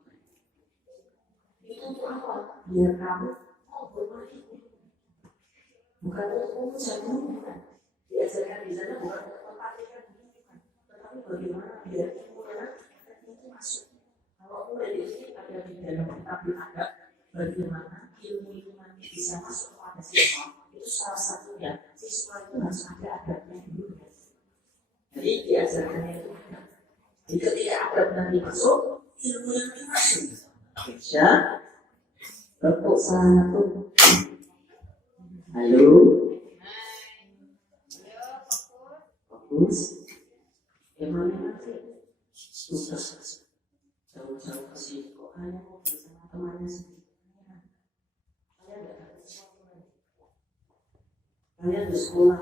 itu untuk apa? Biar kamu bermati, bukan untuk jago, bukan diajarkan di sana bukan untuk mempraktikkan, bukan, tetapi bagaimana biar ilmunya itu masuk. Kalau mulai di sini ada di dalam kitab adab, bagaimana ilmu itu nanti bisa masuk kepada siswa. Itu salah satunya siswa itu harus ada adabnya dulu. Jadi diajarkannya itu adab. Jadi ketika adab nanti masuk, ilmu yang masuk. Bisa tepuk satu. Halo. Fokus. Gimana nanti? Sukses. Jauh-jauh ke sini kok hanya mau bersama temannya sendiri. Kalian tidak dapat sesuatu lagi. Kalian di sekolah,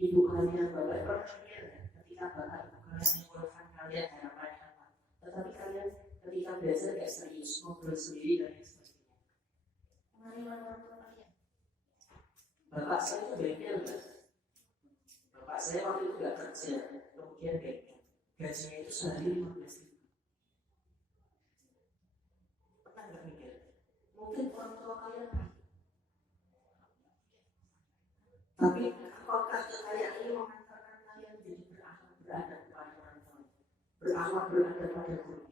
ibu kalian, bapak kalian, ketika bapak ibu kalian menyekolahkan kalian harapan apa? Tetapi kalian ketika belajar tidak serius, ngobrol sendiri dan sebagainya. Mana orang tua kalian? Bapak saya itu bengkel, bapak saya waktu itu tidak kerja, kemudian bengkel. Gajinya itu sehari 15.000. Mungkin orang tua kalian tapi apakah kekayaan ini mengantarkan kalian jadi berakhlak berada kepada orang tua, berakhlak berada pada guru?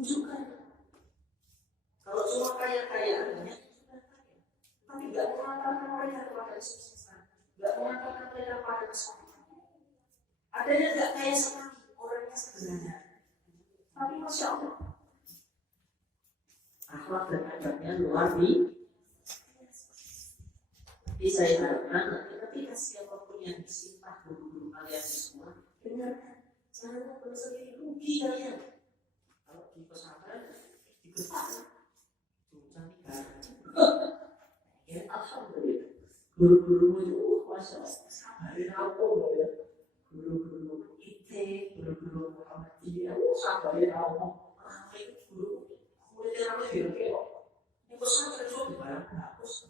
tunjukkan. Kalau cuma kaya-kayaan banyak sudah kaya, tapi nggak mengantarkan mereka kepada kesuksesan, nggak mengantarkan mereka kepada kesopanan. Adanya nggak kaya sekali, orangnya sederhana, tapi masya Allah, akhlak dan adabnya luar biasa. Jadi saya harapkan ketika siapapun yang disintah guru-guru kalian semua, dengarkan, jangan bersendiri rugi kalian. Kalau di pesantren digetak, ya alhamdulillah. Guru-guru itu masya Allah, sabarin aku ya. Guru-guru IT, guru-guru Muhammadiyah, sabarin aku. Ramai itu guru, muridnya ramai biar ini pesantren itu dibayar bagus.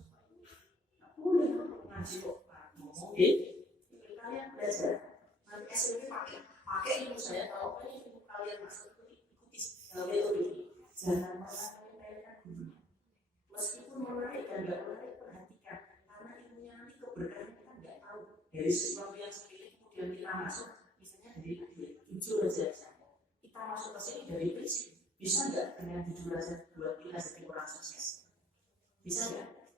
Boleh ngaji kok, ngomong kalian belajar. Nanti SMP pakai ilmu saya, kalau kalian ilmu kalian masuk ikuti metode ini. Jangan malah kalian guru. Meskipun menarik dan nggak menarik, perhatikan, karena ilmunya nanti keberkahan kita nggak tahu. Dari sesuatu yang sepele kemudian kita masuk, misalnya dari jujur aja, kita masuk ke sini dari prinsip. Bisa nggak dengan jujur aja buat kita jadi orang sukses? Bisa nggak?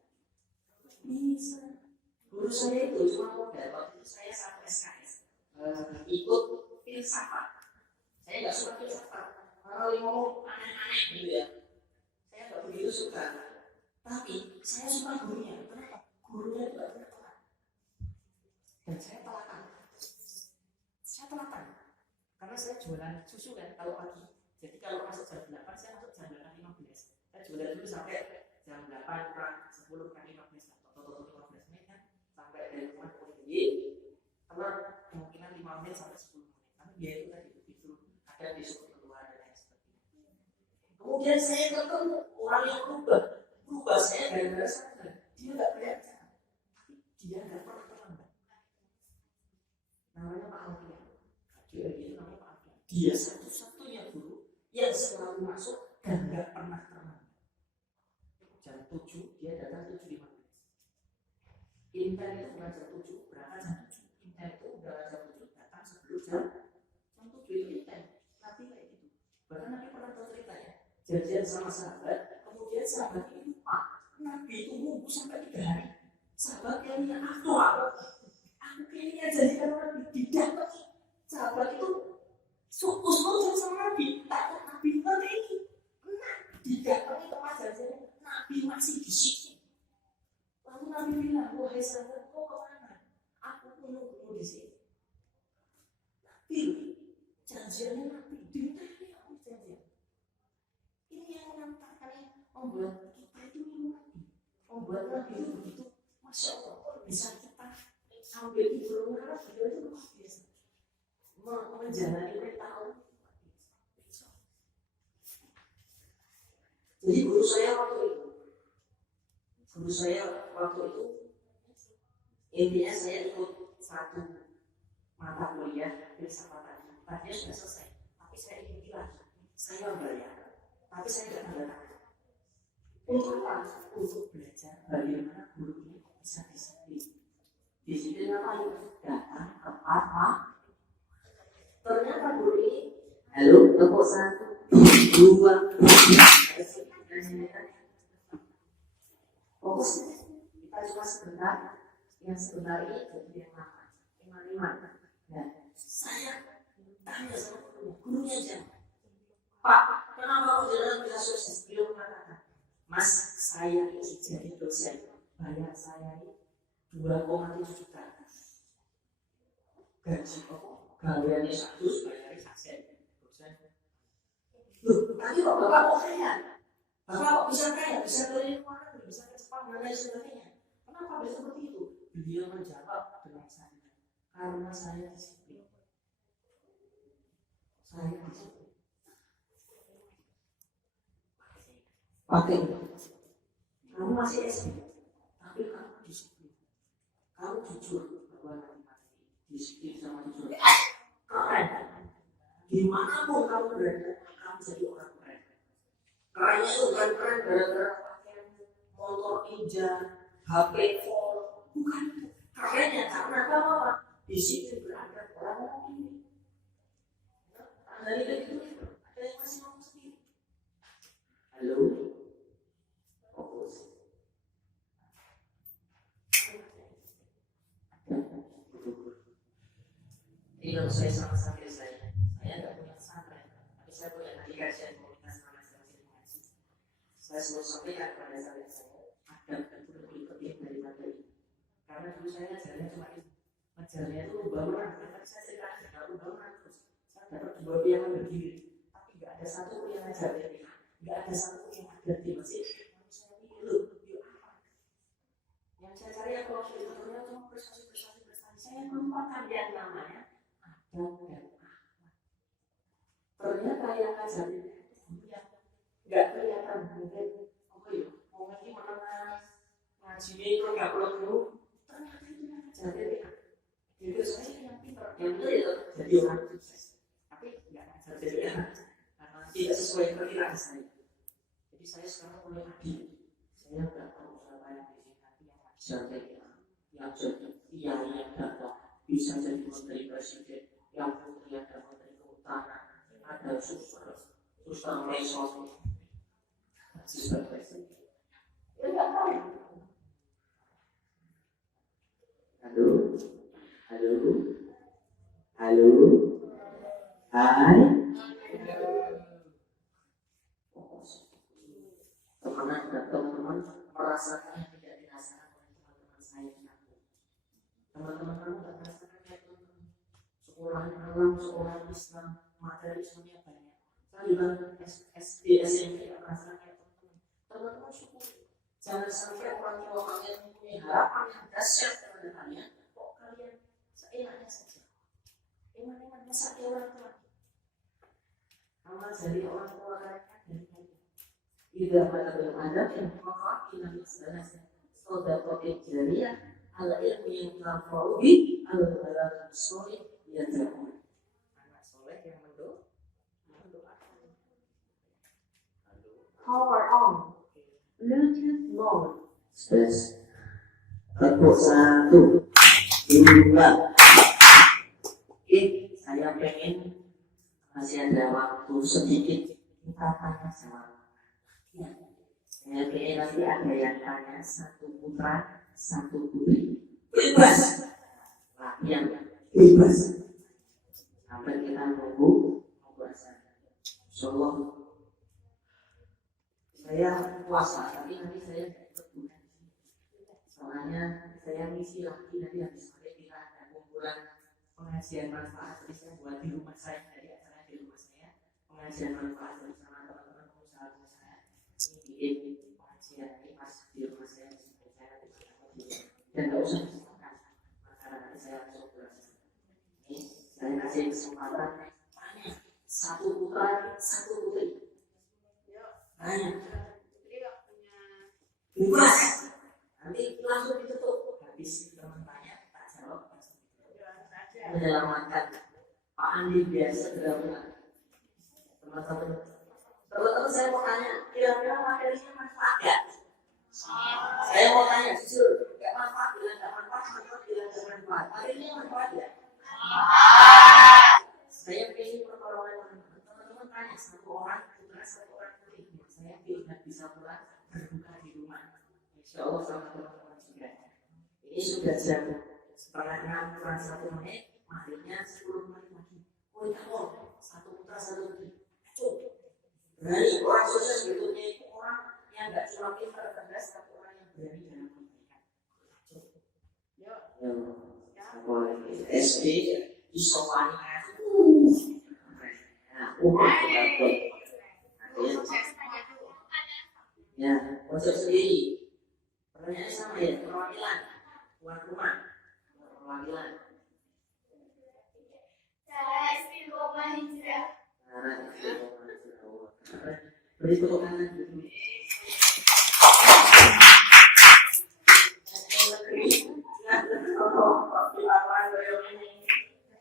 Bisa. Guru saya itu cuma modal. Waktu itu saya satu SKS ikut filsafat. Saya nggak suka filsafat. Kalau ngomong aneh-aneh gitu ya, saya nggak begitu suka. Tapi saya suka gurunya. Kenapa? Gurunya itu nggak pernah telat. Dan saya telatan. Saya telatan. Karena saya jualan susu kan kalau pagi. Jadi kalau masuk jam 8, saya masuk jam 8.15. Saya jualan dulu sampai jam 8 kurang 10 kurang 15 atau 15 menit kan. Sampai dari rumah ke sini, telat kemungkinan 5 menit sampai 10 menit. Tapi dia itu tadi begitu ada disuruh keluar dan lain sebagainya. Kemudian saya ketemu orang yang berubah saya gara-gara sadar. Dia nggak kelihatan, tapi dia nggak pernah terlambat. Namanya Pak Alfian. Dia itu namanya Pak Alfian. Dia satu-satunya guru yang selalu masuk dan nggak pernah terlambat. Jam 7 dia datang 7.15. Intan itu bukan jam 7 berangkat jam 7. Intan itu berangkat jam 7 datang sebelum jam 7 itu Intan. Nabi kayak gitu. Bahkan Nabi pernah tahu ceritanya. Janjian sama sahabat, kemudian sahabat ini lupa. Nabi itu nunggu sampai 3 hari. Sahabat kayaknya aku kayaknya jadikan Nabi didapat. Sahabat itu sukus sama Nabi, takut Nabi nanti ini. Nah, didatangi tempat janjian Nabi masih di situ. Lalu Nabi bilang, wahai sahabat, kau kemana? Aku menunggu di sini. Nabi, janjiannya Nabi, ditanya aku janjian. Ini yang mengantarkan, membuat kita itu Nabi. Membuat Nabi itu begitu, masya Allah, bisa kita sampai di bulan Ramadan itu luar biasa. Menjalani perintah Allah. Jadi guru saya waktu itu intinya saya ikut satu mata kuliah filsafat tadi. Tadinya sudah selesai, tapi saya ikuti lagi. Saya bayar, tapi saya tidak tanda tangan. Untuk apa? Untuk belajar bagaimana guru ini bisa disiplin. Disiplin apa itu? Datang tepat waktu. Ternyata guru ini, halo, tepuk 1, 2, 3. Fokus, kita cuma sebentar. Yang sebentar ini jadi yang lama. Nah, saya tanya sama gurunya aja, Pak, kenapa kok jalan bisa sukses? Beliau mengatakan, Mas, saya ini jadi dosen, bayar saya ini 2,7 juta. Gaji pokok gaweannya 100, bayarnya sasen. Loh, tadi kok Bapak kok kaya? Bapak kok bisa kaya? Bisa dari luar negeri, bisa ke Jepang dan lain sebagainya. Kenapa bisa seperti itu? Beliau menjawab dengan santai, karena saya disiplin. Saya disiplin. Pakai itu. Kamu masih SD, tapi kamu disiplin. Kamu jujur bahwa nanti disiplin sama jujur. Keren. Dimanapun kamu berada, kamu jadi orang keren. Kerennya itu bukan keren gara-gara pakaian motor ninja, HP phone, bukan itu. Kerennya karena apa? Disiplin berada orang ini. Dari itu ada yang masih ngomong sendiri. Jadi kalau saya sama santri saya nggak punya pesantren, tapi saya punya tadi kajian komunitas nama saya ngaji. Saya selalu sampaikan kepada santri saya, ada betul-betul penting dari materi. Karena dulu saya ngajarnya cuma itu, ngajarnya itu bangunan, tapi saya cerita ada bangunan terus. Saya dapat 2 piala berdiri, tapi nggak ada satu pun yang ngajar dia, nggak ada satu pun yang ada di masjid. Saya mikir loh, yuk apa? Yang saya cari ya kalau itu ternyata cuma prestasi. Saya melupakan yang namanya adab dan akhlak. Ternyata yang ngajar itu nggak kelihatan mungkin mau ngaji menengah ngaji mikro nggak pulang dulu. Ternyata itu yang ngajar itu saya yang pintar yang itu ya jadi orang sukses. Tapi nggak ngajar jadi karena tidak sesuai perkiraan saya. Jadi saya sekarang mulai ngaji. Saya nggak tahu siapa yang di sini nanti yang ngajar yang jadi yang dapat bisa jadi menteri presiden, yang putri ada menteri kehutanan, ada suster mesos, suster presiden. Ya nggak tahu. Halo, hai. Teman-teman merasakan yang tidak dirasakan oleh teman-teman saya. Teman-teman kamu tak merasakan ya teman-teman. Sekolah alam, sekolah Islam, materi Islamnya banyak. Saya juga SD, SMP tak merasakan ya teman-teman. Teman-teman syukur. Jangan sampai orang tua kalian mempunyai harapan yang dahsyat kepada kalian. Kok kalian seenaknya saja. Iman-iman masa orang tua. Amal dari orang tua kalian dari kalian. Tidak pada belum ada yang mewakili istilahnya. Sodakotin jariyah. Al-ilmu yang terfaubi al-balagh soleh yang terhormat. Anak soleh yang mendoakan. Power on. Bluetooth mode. Tes. Tepuk 1, 2. Saya pengen masih ada waktu sedikit kita tanya sama. Saya pengen nanti ada yang tanya 1 putra. 1 putri bebas latihan bebas sampai kita nunggu puasa. Insyaallah saya puasa tapi nanti saya ikut bukan soalnya saya ngisi lagi nanti habis sore kita ada kumpulan pengajian manfaat jadi saya buat di rumah saya dari acara di rumah saya pengajian manfaat bersama teman-teman pengusaha saya ini bikin pengajian ini pas di rumah saya dan tidak usah disamakan maka saya langsung berhasil. Ini saya kasih kesempatan tanya 1 putra 1 putri tanya bebas nanti langsung ditutup habis teman tanya tak jawab langsung menyelamatkan Pak Andi biasa segera pulang. Teman-teman saya mau tanya kira-kira materinya manfaat gak? Saya mau tanya jujur, gak manfaat bilang gak manfaat bilang gak manfaat. Hari ini manfaat ya? Saya ingin pertolongan teman-teman tanya 1 orang putra 1 orang putri. Saya tidak bisa pulang berbuka di rumah. Insyaallah sama teman-teman juga. Ini sudah jam 5:30 kurang 1 menit. Malamnya 10 menit lagi. Oh ya Allah, 1 putra 1 putri. Berani orang sukses berikutnya itu orang yang nggak cuma pintar cerdas tapi orang yang berani dalam kebaikan. SD isowani ya konsep sendiri pertanyaannya sama ya perwakilan tuan rumah perwakilan Cara istiqomah hijrah. Beri tepuk tangan dulu.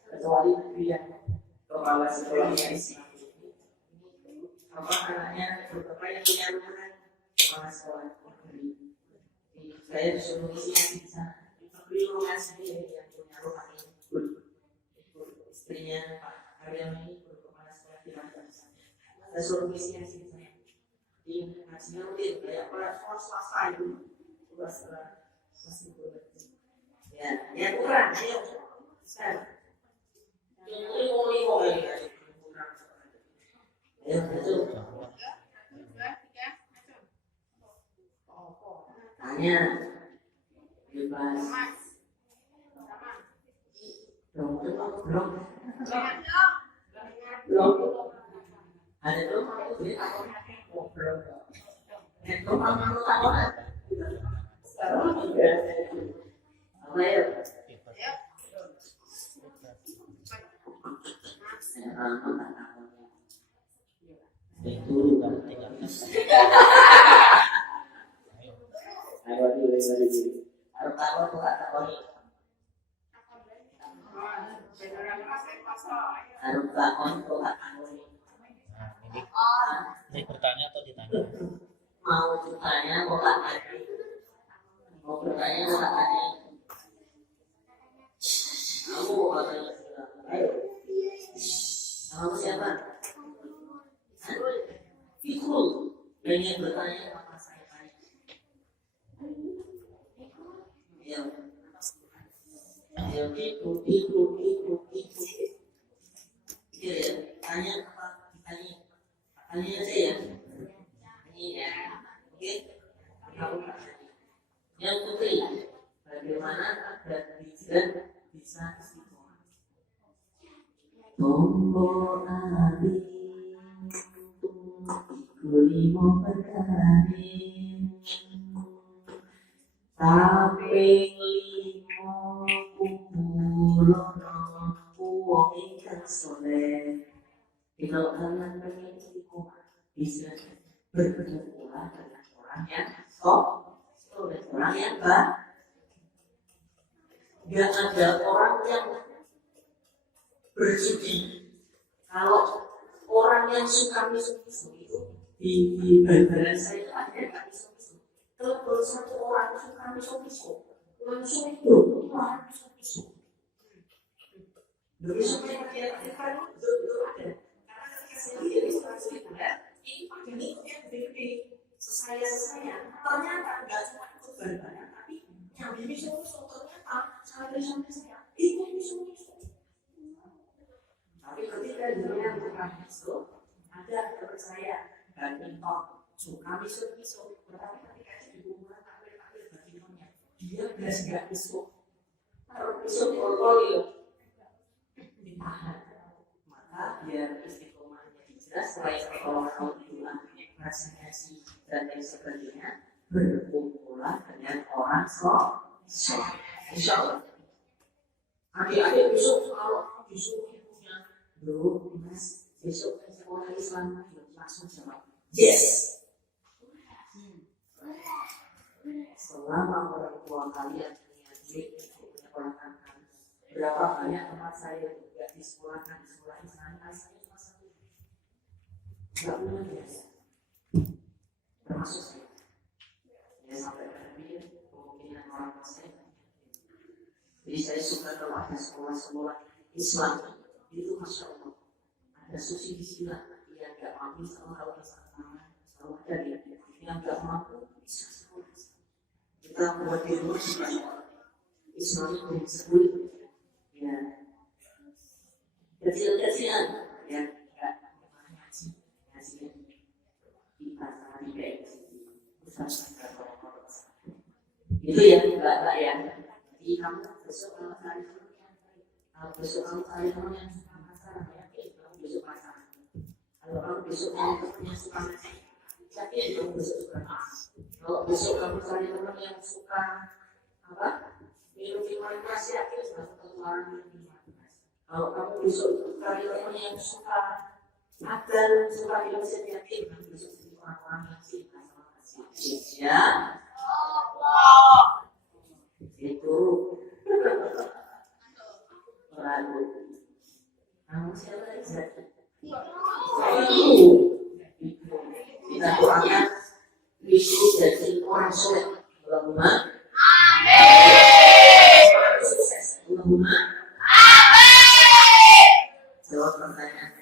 Kecuali dia kepala sekolahnya Islam. Apa anaknya beberapa yang punya rumah kepala sekolah negeri. Saya disuruh isi di sana. Beli rumah sendiri yang punya rumah ini. Istrinya Pak Haryono ini kepala sekolah di Banten. Saya suruh isi di sana. Di ngajinya rutin kayak sekolah swasta itu. Swasta masih boleh. Ya kurang. Ayo. Belum. Belum. Ada belum? Jadi takut. Oh, belum. Belum kamu takut. Sekarang juga. Apa ya? Itu juga 13. Ayo dulu. Harus takut tuh kata koni. Harus takut tuh kata koni. Nah, ini bertanya atau ditanya? Mau bertanya mau tanya. Mau bertanya mau tanya. Kamu mau tanya? Ayo. Kamu siapa? Fikul. Pengen bertanya apa saya tanya? Ya. Ayo ikut. Ya, tanya apa? Tanya aja ya. Ini ya. Oke. Kamu tanya. Yang putri, bagaimana agar hijrah bisa istiqomah? Tombo abi, kulimo berkari, taping limo kubulono, uang ikan soleh. Kalau kalian pengen istiqomah, bisa berkumpul dengan orang yang soleh, orang yang baik. Gak ada orang yang bersudi. Kalau orang yang suka misu-misu itu di badan saya itu ada yang misu-misu. Kalau satu orang suka misu-misu, langsung itu orang misu-misu. Misu-misu dia itu ada. Karena ketika saya jadi seorang sekuler, ini yang gede sesaya. Ternyata nggak cuma ikut badan, tapi yang misu-misu ternyata sampai saya ikut misu-misu. Tapi ketika dunia bukan misu, ada kepercayaan dan impor suka misu. Tetapi ketika di hubungan tampil baginanya, dia nggak misu. Kalau misu portfolio ditahan, maka biar istiqomahnya jelas selain pertolongan Tuhan, rasiasi dan lain sebagainya, berkumpulan dengan orang soleh. Insya Allah. Adik-adik besok kalau besok punya Bro, Mas, besok sekolah Islam langsung jawab yes. Selama orang tua kalian punya duit untuk menyekolahkan kalian, berapa banyak tempat saya juga di sekolah Islam, saya cuma satu, nggak punya biaya, termasuk saya. Ya sampai berpikir kemungkinan orang tua saya. Jadi saya suka kalau ada sekolah-sekolah Islam itu Masya Allah ada susi di sini yang gak mampu sama kalau bersama selalu ada dia yang gak mampu bisa sekolah kita buat di rumah Islam itu disebut ya kecil-kecilan yang gak ngaji di pasar di kayak itu ya enggak ya. Jadi kamu besok kalau hari kamu yang suka masalah yakin kamu besok masalah. Kalau kamu besok yang suka nasi yakin kamu besok suka nasi. Kalau besok kamu cari teman yang suka apa minum keras yakin masuk ke orang minum keras. Kalau kamu besok cari teman yang suka agar suka minum yakin kamu besok jadi orang-orang yang cinta sama kasih. Ya. Itu lalu kamu siapa lagi? Kita doakan Yesus jadi orang soleh. Allahumma amin. Sukses. Allahumma amin. Jawab pertanyaan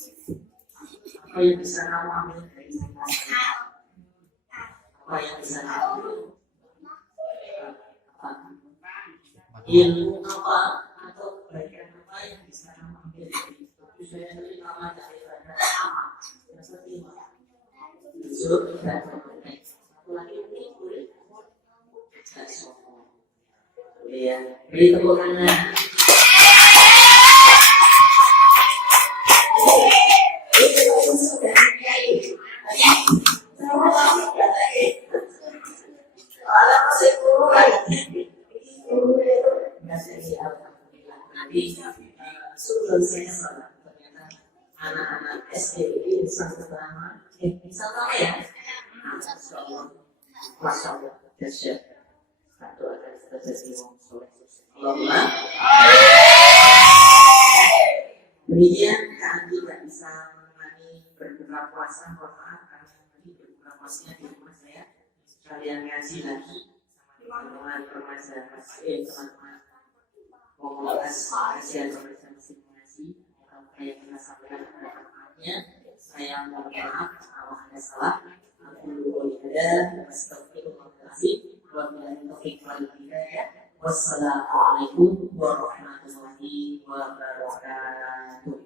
saya. Apa yang bisa kamu ambil dari saya? Apa yang bisa kamu ambil? Ilmu apa atau kebaikan apa yang bisa kamu ambil dari itu? Saya sering nama daripada sama. Yang seperti Zul dan satu lagi ini boleh tidak sombong. Boleh ya. Beri tepuk tangan. Nanti sebelum saya salah, ternyata anak-anak SD ini bisa pertama, bisa tahu ya? Masya Allah, Masya Allah, dahsyat. Satu akan terjadi wong soleh. Allahumma. Kemudian Kak Andi tidak bisa menemani berbuka puasa, mohon maaf karena tadi berbuka puasanya di rumah saya. Kalian ngaji lagi sama teman-teman permasalahan teman-teman komunitas kajian masing-masing ngaji. Apa yang kita sampaikan pada tempatnya. Saya mohon maaf kalau ada salah. Aku ada astagfirullahaladzim. Wassalamualaikum warahmatullahi wabarakatuh.